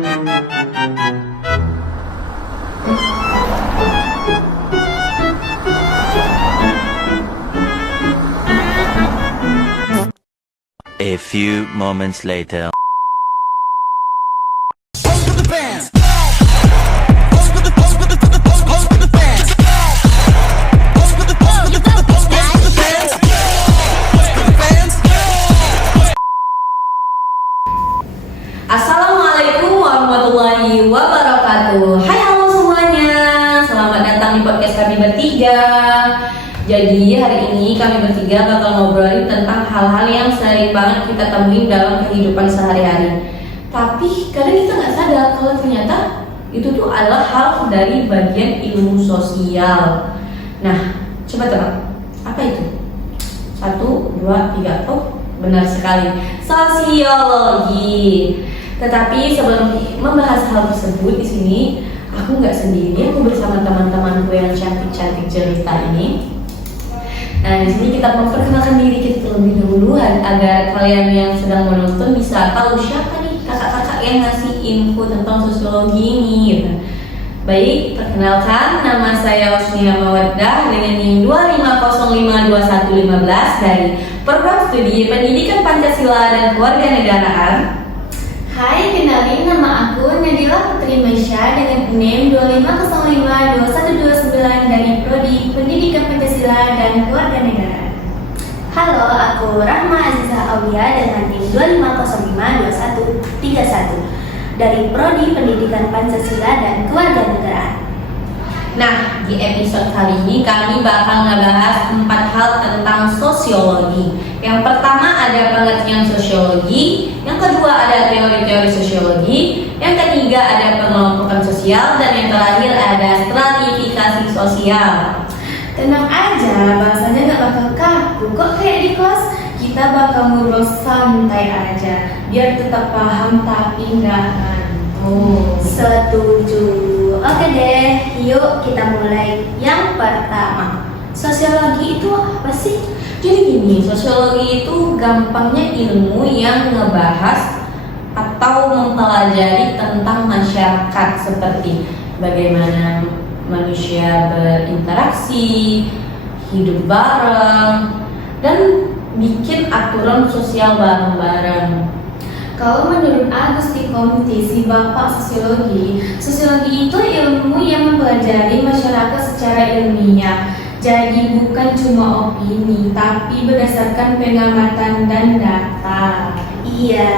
A few moments later. Assalamualaikum warahmatullahi wabarakatuh. Hai halo semuanya, selamat datang di podcast kami bertiga. Jadi hari ini kami bertiga bakal ngobrolin tentang hal-hal yang sering banget kita temuin dalam kehidupan sehari-hari. Tapi kadang kita nggak sadar kalau ternyata itu tuh adalah hal dari bagian ilmu sosial. Nah, coba tebak, apa itu? 1, 2, 3, oh benar sekali, sosiologi. Tetapi sebelum membahas hal tersebut di sini, aku nggak sendiri, aku bersama teman-temanku yang cantik-cantik cerita ini. Nah, di sini kita memperkenalkan diri kita terlebih dahulu agar kalian yang sedang menonton bisa tahu siapa nih kakak-kakak yang ngasih info tentang sosiologi ini. Gitu. Baik, perkenalkan, nama saya Usnia Mawaddah dengan NIM 25052115 dari Program Studi Pendidikan Pancasila dan Kewarganegaraan. Hai, kenalin nama aku Nadila Putri Maisha dengan NIM 25052129 dari Prodi Pendidikan Pancasila dan Kewarganegaraan. Halo, aku Rahma Aziza Aulia dengan NIM 25052131 dari Prodi Pendidikan Pancasila dan Kewarganegaraan. Nah, di episode kali ini kami bakal ngebahas 4 hal tentang sosiologi. Yang pertama ada pengertian sosiologi, yang kedua ada teori-teori sosiologi, yang ketiga ada pengelompokan sosial, dan yang terakhir ada stratifikasi sosial. Tenang aja, bahasanya gak bakal kaku kok kayak di kelas. Kita bakal ngobrol santai aja, biar tetap paham tapi gak ngantuk. Setuju. Oke deh, yuk kita mulai. Yang pertama, sosiologi itu apa sih? Jadi gini, sosiologi itu gampangnya ilmu yang ngebahas atau mempelajari tentang masyarakat, seperti bagaimana manusia berinteraksi, hidup bareng, dan bikin aturan sosial bareng-bareng. Kalau menurut Agusti Comti, si bapak sosiologi itu ilmu yang mempelajari masyarakat secara ilmiah. Jadi bukan cuma opini, tapi berdasarkan pengamatan dan data. Iya,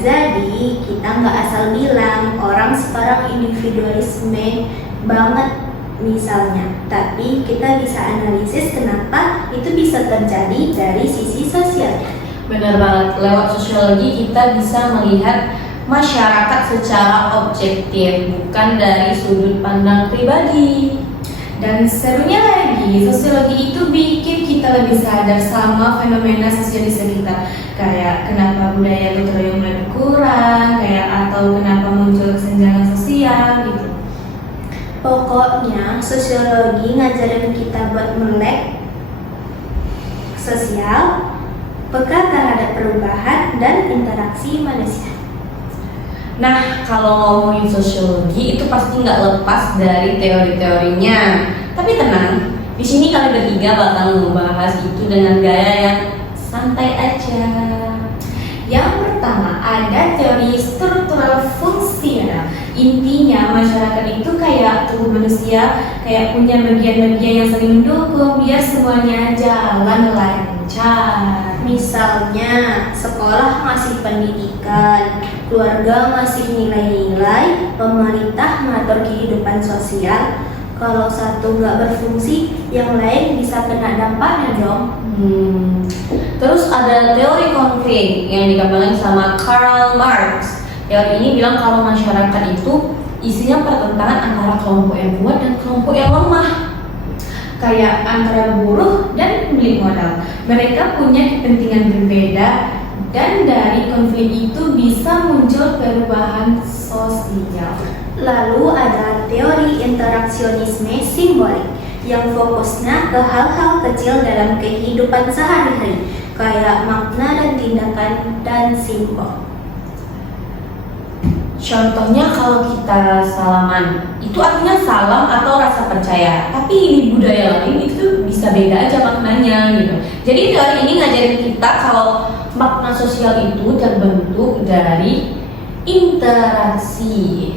jadi kita nggak asal bilang orang sekarang individualisme banget misalnya, tapi kita bisa analisis kenapa itu bisa terjadi dari sisi sosialnya. Benar banget, lewat sosiologi kita bisa melihat masyarakat secara objektif, bukan dari sudut pandang pribadi. Dan serunya lagi, sosiologi itu bikin kita lebih sadar sama fenomena sosial di sekitar. Kayak kenapa budaya gotong royong mulai berkurang, kayak atau kenapa muncul kesenjangan sosial gitu. Pokoknya sosiologi ngajarin kita buat melek sosial, peka terhadap perubahan dan interaksi manusia. Nah, kalau ngomongin sosiologi itu pasti nggak lepas dari teori-teorinya. Tapi tenang, di sini kami bertiga bakal membahas itu dengan gaya yang santai aja. Yang pertama ada teori struktural fungsional. Intinya masyarakat itu kayak tubuh manusia, kayak punya bagian-bagian yang saling mendukung biar semuanya jalan lancar. Misalnya, sekolah ngasih pendidikan, keluarga ngasih nilai-nilai, pemerintah mengatur kehidupan sosial. Kalau satu nggak berfungsi, yang lain bisa kena dampaknya dong. Terus ada teori konflik yang dikembangkan sama Karl Marx. Teori ini bilang kalau masyarakat itu isinya pertentangan antara kelompok yang kuat dan kelompok yang lemah. Kayak antara buruh dan pemilik modal. Mereka punya kepentingan berbeda dan dari konflik itu bisa muncul perubahan sosial. Lalu ada teori interaksionisme simbolik yang fokusnya ke hal-hal kecil dalam kehidupan sehari-hari, kayak makna dan tindakan dan simbol. Contohnya kalau kita salaman, itu artinya salam atau rasa percaya. Tapi di budaya lain itu bisa beda aja maknanya gitu. Jadi teori ini ngajarin kita kalau makna sosial itu terbentuk dari interaksi.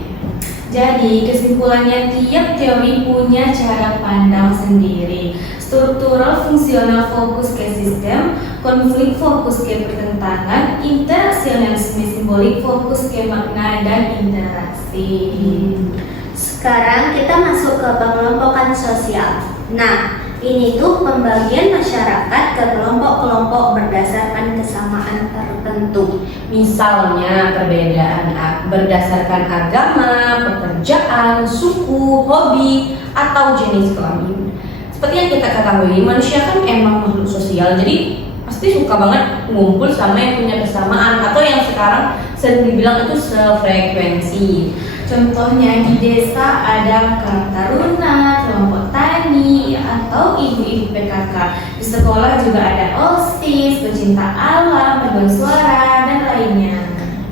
Jadi kesimpulannya tiap teori punya cara pandang sendiri. Struktural fungsional fokus ke sistem, konflik fokus ke pertentangan, interaksionalisme simbolik fokus ke makna dan interaksi. Sekarang kita masuk ke pengelompokan sosial. Nah, ini tuh pembagian masyarakat ke kelompok-kelompok berdasarkan kesamaan tertentu. Misalnya perbedaan berdasarkan agama, pekerjaan, suku, hobi, atau jenis kelamin. Seperti yang kita ketahui, manusia kan emang makhluk sosial, jadi pasti suka banget ngumpul sama yang punya kesamaan atau yang sekarang sering dibilang itu sefrekuensi. Contohnya di desa ada Karang Taruna, kelompok tani, atau ibu-ibu PKK. Di sekolah juga ada OSIS, pecinta alam, paduan suara, dan lainnya.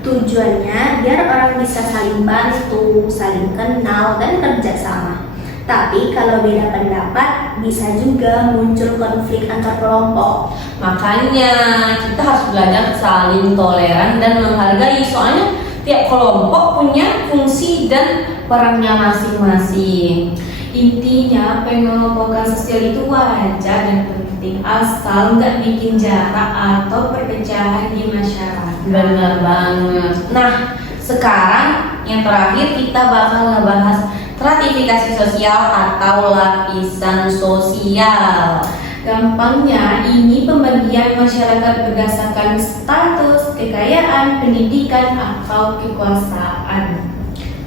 Tujuannya biar orang bisa saling bantu, saling kenal, dan kerja sama. Tapi kalau beda pendapat, bisa juga muncul konflik antar kelompok. Makanya kita harus belajar saling toleran dan menghargai, soalnya tiap kelompok punya fungsi dan perannya masing-masing. Intinya pengelompokan sosial itu wajar dan penting, asal nggak bikin jarak atau perpecahan di masyarakat. Benar banget. Nah, sekarang yang terakhir kita bakal ngebahas stratifikasi sosial atau lapisan sosial. Gampangnya, ini pembagian masyarakat berdasarkan status, kekayaan, pendidikan, atau kekuasaan.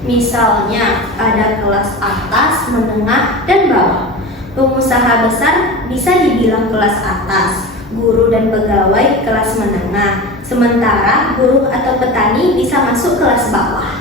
Misalnya, ada kelas atas, menengah, dan bawah. Pengusaha besar bisa dibilang kelas atas, guru dan pegawai kelas menengah, sementara buruh atau petani bisa masuk kelas bawah.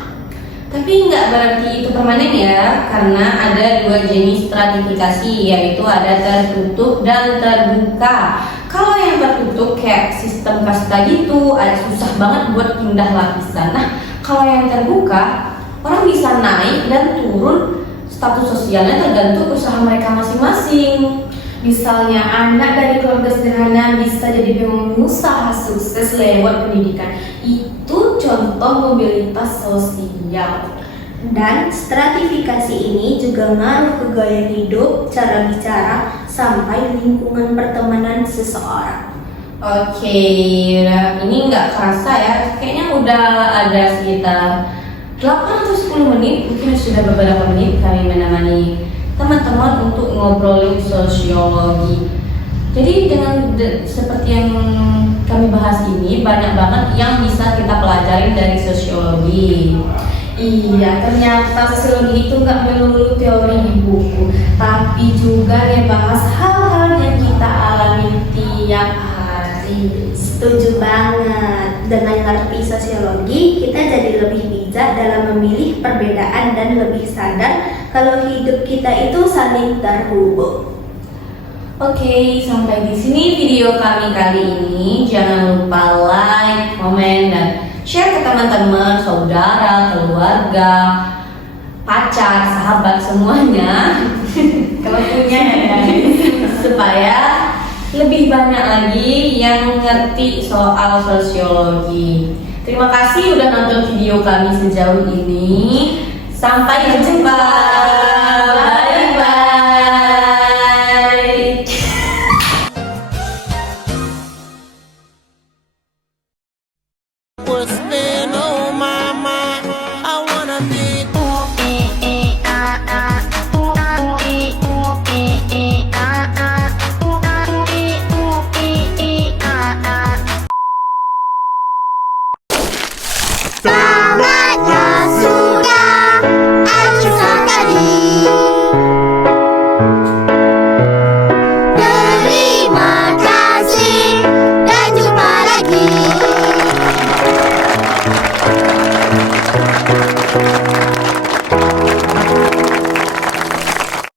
Tapi nggak berarti itu permanen ya, karena ada dua jenis stratifikasi, yaitu ada tertutup dan terbuka. Kalau yang tertutup kayak sistem kasta gitu, susah banget buat pindah lapisan. Nah, kalau yang terbuka, orang bisa naik dan turun status sosialnya tergantung usaha mereka masing-masing. Misalnya, anak dari keluarga sederhana bisa jadi pengusaha sukses lewat pendidikan. Itu contoh mobilitas sosial. Dan stratifikasi ini juga ngaruh ke gaya hidup, cara bicara, sampai lingkungan pertemanan seseorang. Oke, ini nggak kerasa ya, kayaknya udah ada sekitar 8 atau 10 menit, mungkin sudah beberapa menit kami menemani teman-teman untuk ngobrolin sosiologi. Jadi dengan seperti yang kami bahas ini, banyak banget yang bisa kita pelajarin dari sosiologi. Iya, ternyata sosiologi itu nggak melulu teori di buku, tapi juga ngebahas hal-hal yang kita alami tiap hari. Setuju banget. Dengan ngerti sosiologi, kita jadi lebih bijak dalam memilih perbedaan dan lebih sadar kalau hidup kita itu saling terhubung. Oke, sampai di sini video kami kali ini. Jangan lupa like, komen, dan share ke teman-teman, saudara, keluarga, pacar, sahabat, semuanya. Kalau punya ya, Supaya lebih banyak lagi yang ngerti soal sosiologi. Terima kasih udah nonton video kami sejauh ini. Sampai jumpa. Bye.